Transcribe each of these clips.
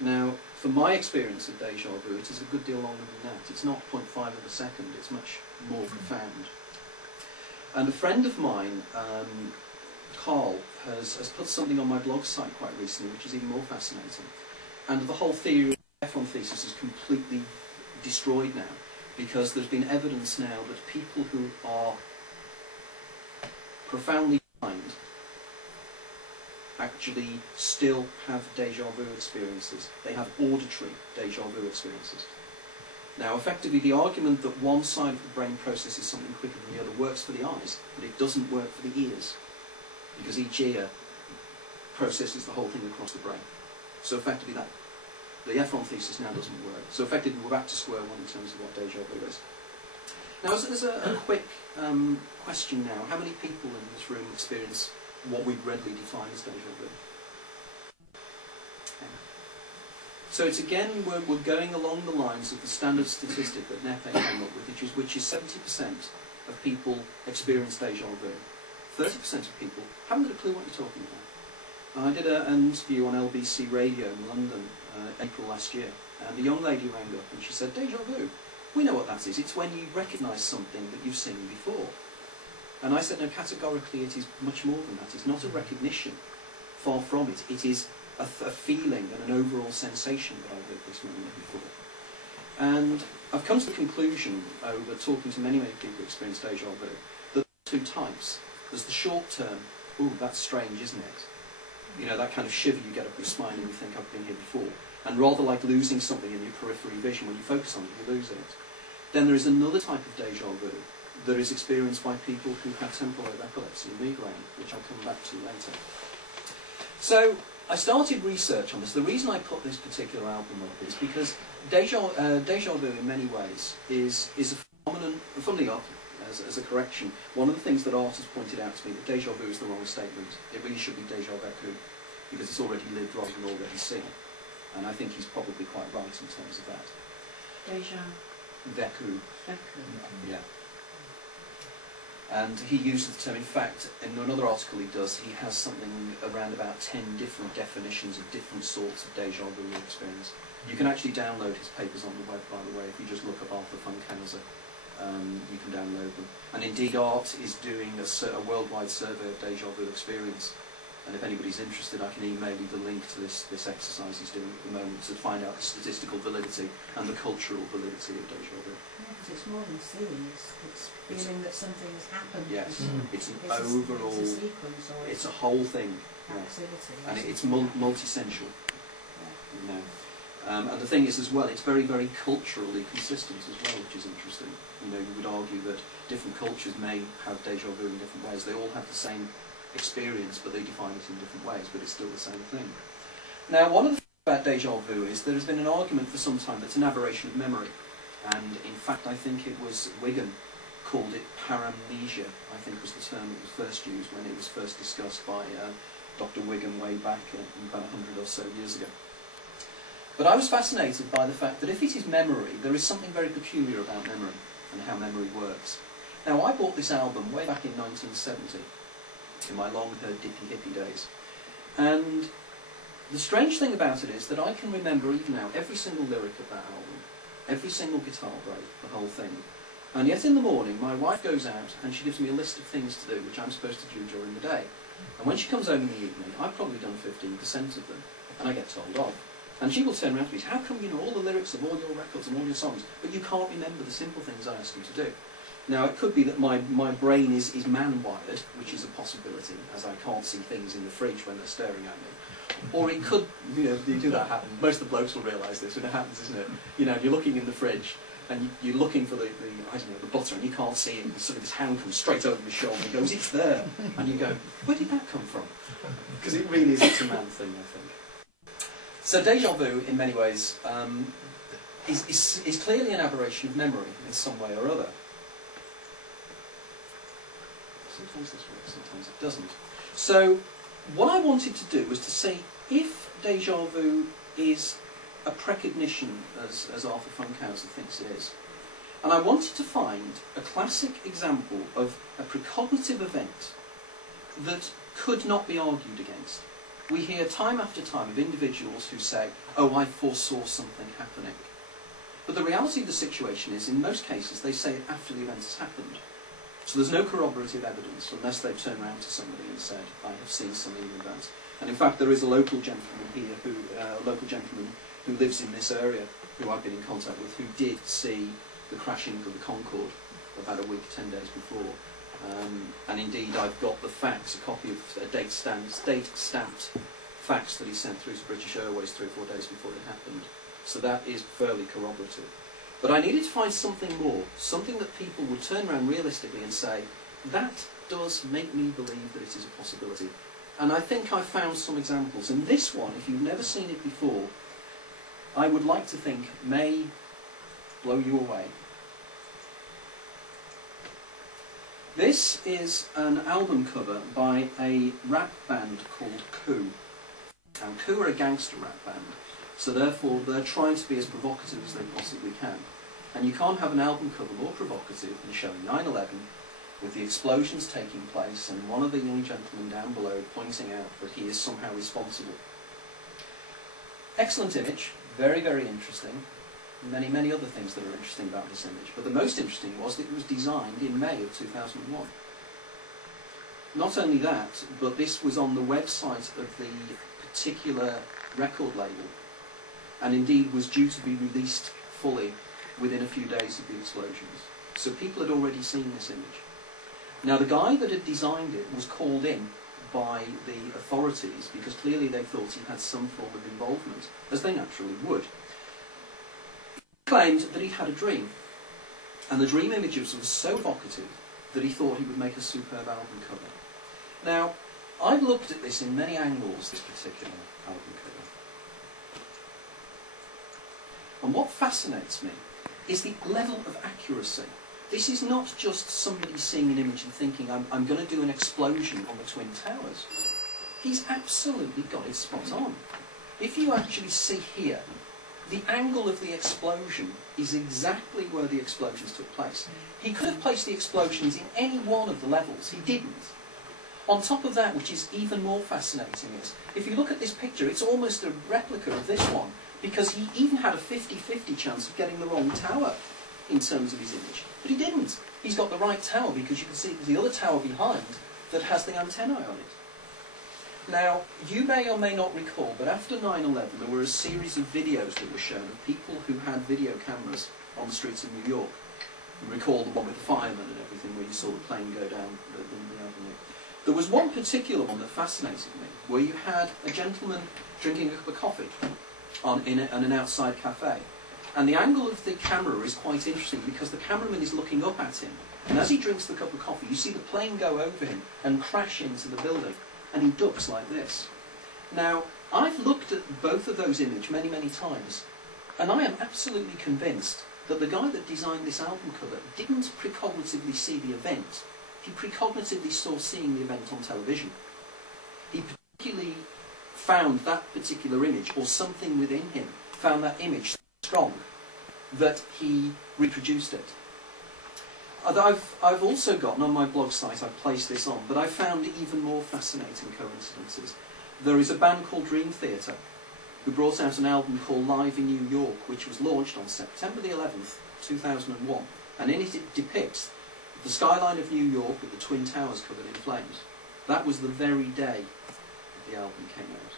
Now, for my experience of deja vu, it is a good deal longer than that. It's not 0.5 of a second, it's much more profound. And a friend of mine, Carl, has put something on my blog site quite recently, which is even more fascinating. And the whole theory of the F1 thesis is completely destroyed now, because there's been evidence now that people who are profoundly blind actually still have deja vu experiences. They have auditory deja vu experiences. Now, effectively, the argument that one side of the brain processes something quicker than the other works for the eyes, but it doesn't work for the ears, because each ear processes the whole thing across the brain. So effectively, the F1 thesis now doesn't work. So effectively, we're back to square one in terms of what deja vu is. Now, as a quick question now, how many people in this room experience what we readily define as deja vu? Okay. So it's again, we're going along the lines of the standard statistic that Nepe came up with, which is 70% of people experience deja vu. 30% of people haven't got a clue what you're talking about. I did an interview on LBC Radio in London April last year, and a young lady rang up and she said, deja vu, we know what that is. It's when you recognise something that you've seen before. And I said, no, categorically it is much more than that. It's not a recognition. Far from it. It is a feeling and an overall sensation that I've lived this moment before. And I've come to the conclusion, over talking to many, many people who experience deja vu, that there are two types. There's the short term, ooh, that's strange, isn't it? You know, that kind of shiver you get up your spine and you think, I've been here before. And rather like losing something in your periphery vision, when you focus on it, you lose it. Then there is another type of deja vu that is experienced by people who have temporal lobe epilepsy and migraine, which I'll come back to later. So I started research on this. The reason I put this particular album up is because deja vu in many ways is a phenomenon. Funnily enough, as a correction, one of the things that Art has pointed out to me, that deja vu is the wrong statement. It really should be deja vu, because it's already lived rather than already seen. And I think he's probably quite right in terms of that. Deja vu. Yeah. And he uses the term, in fact, in another article he does, he has something around about 10 different definitions of different sorts of deja vu experience. You can actually download his papers on the web, by the way, if you just look up Arthur Funkhauser. You can download them. And indeed, Art is doing a worldwide survey of deja vu experience. And if anybody's interested, I can email you the link to this exercise he's doing at the moment to find out the statistical validity and the cultural validity of deja vu. Yeah, because it's more than seeing, it's feeling that something has happened. Yes, it's an overall, it's a sequence, or it's a whole thing. Activity. Yeah. And it's multi-sensual. Yeah. You know. And the thing is as well, it's very, very culturally consistent as well, which is interesting. You know, you would argue that different cultures may have deja vu in different ways. They all have the same experience, but they define it in different ways, but it's still the same thing. Now, one of the things about deja vu is there has been an argument for some time that it's an aberration of memory. And in fact, I think it was Wigan called it paramnesia, I think was the term that was first used when it was first discussed by Dr. Wigan way back about 100 or so years ago. But I was fascinated by the fact that if it is memory, there is something very peculiar about memory and how memory works. Now, I bought this album way back in 1970, in my long-haired dippy hippie days. And the strange thing about it is that I can remember even now every single lyric of that album, every single guitar break, the whole thing. And yet in the morning, my wife goes out and she gives me a list of things to do, which I'm supposed to do during the day. And when she comes home in the evening, I've probably done 15% of them, and I get told off. And she will turn around to me and say, how come you know all the lyrics of all your records and all your songs, but you can't remember the simple things I ask you to do? Now, it could be that my brain is man-wired, which is a possibility, as I can't see things in the fridge when they're staring at me. Or it could, you know, you do that happen. Most of the blokes will realise this when it happens, isn't it? You know, you're looking in the fridge, and you're looking for the I don't know, the butter, and you can't see it, and suddenly this hand comes straight over your shoulder and goes, it's there. And you go, where did that come from? Because it really is, it's a man thing, I think. So deja vu, in many ways, is clearly an aberration of memory in some way or other. Sometimes this works, sometimes it doesn't. So what I wanted to do was to say, if deja vu is a precognition, as Arthur Funkhauser thinks it is, and I wanted to find a classic example of a precognitive event that could not be argued against. we hear time after time of individuals who say, oh, I foresaw something happening. But the reality of the situation is, in most cases, they say it after the event has happened. So there's no corroborative evidence unless they've turned around to somebody and said, I have seen something in that. And in fact, there is a local gentleman here, who lives in this area, who I've been in contact with, who did see the crashing of the Concorde about a week, 10 days before. And indeed, I've got the facts, a copy of a date-stamped fax that he sent through to British Airways 3 or 4 days before it happened. So that is fairly corroborative. But I needed to find something more, something that people would turn around realistically and say, that does make me believe that it is a possibility. And I think I found some examples. And this one, if you've never seen it before, I would like to think may blow you away. This is an album cover by a rap band called Coup. Now, Coup are a gangster rap band, so therefore they're trying to be as provocative as they possibly can. And you can't have an album cover more provocative than showing 9/11 with the explosions taking place and one of the young gentlemen down below pointing out that he is somehow responsible. Excellent image, very, very interesting. Many, many other things that are interesting about this image. But the most interesting was that it was designed in May of 2001. Not only that, but this was on the website of the particular record label, and indeed was due to be released fully within a few days of the explosions. So people had already seen this image. Now the guy that had designed it was called in by the authorities because clearly they thought he had some form of involvement, as they naturally would. He claimed that he had a dream, and the dream images were so evocative that he thought he would make a superb album cover. Now, I've looked at this in many angles, this particular album cover. And what fascinates me is the level of accuracy. This is not just somebody seeing an image and thinking, I'm going to do an explosion on the Twin Towers. He's absolutely got it spot on. If you actually see here, the angle of the explosion is exactly where the explosions took place. He could have placed the explosions in any one of the levels. He didn't. On top of that, which is even more fascinating, is if you look at this picture, it's almost a replica of this one, because he even had a 50-50 chance of getting the wrong tower in terms of his image. But he didn't. He's got the right tower because you can see the other tower behind that has the antennae on it. Now, you may or may not recall, but after 9/11 there were a series of videos that were shown of people who had video cameras on the streets of New York. You recall the one with the firemen and everything where you saw the plane go down the avenue. There was one particular one that fascinated me, where you had a gentleman drinking a cup of coffee in an outside cafe. And the angle of the camera is quite interesting because the cameraman is looking up at him. And as he drinks the cup of coffee, you see the plane go over him and crash into the building. And he ducks like this. Now, I've looked at both of those images many, many times. And I am absolutely convinced that the guy that designed this album cover didn't precognitively see the event. He precognitively saw seeing the event on television. He particularly found that particular image, or something within him, found that image so strong that he reproduced it. I've also got, and on my blog site I've placed this on, but I found even more fascinating coincidences. There is a band called Dream Theater who brought out an album called Live in New York, which was launched on September the 11th, 2001, and in it depicts the skyline of New York with the Twin Towers covered in flames. That was the very day that the album came out.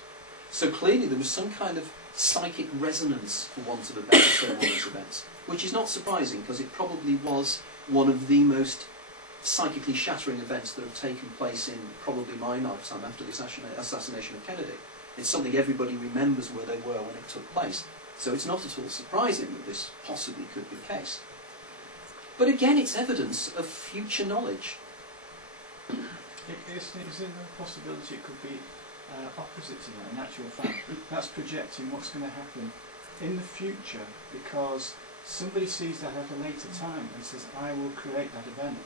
So clearly there was some kind of psychic resonance, for want of a better term, on these events, which is not surprising because it probably was one of the most psychically shattering events that have taken place in probably my lifetime after the assassination of Kennedy. It's something everybody remembers where they were when it took place. So it's not at all surprising that this possibly could be the case. But again, it's evidence of future knowledge. Is there a possibility it could be opposite to that, in actual fact? That's projecting what's going to happen in the future because somebody sees that at a later time and says, I will create that event.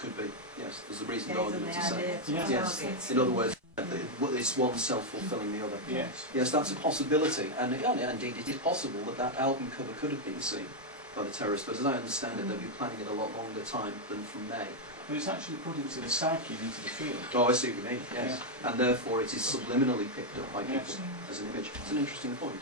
Could be, yes. There's a reasonable argument to say. Yes. In other words, it's one self-fulfilling the other. Yes. Yes, that's a possibility. And indeed, it is possible that that album cover could have been seen by the terrorists. But as I understand it, they'll be planning it a lot longer time than from May. but it's actually put into the psyche and into the field. Oh, I see what you mean, yes. And therefore it is subliminally picked up by people as an image. It's an interesting point.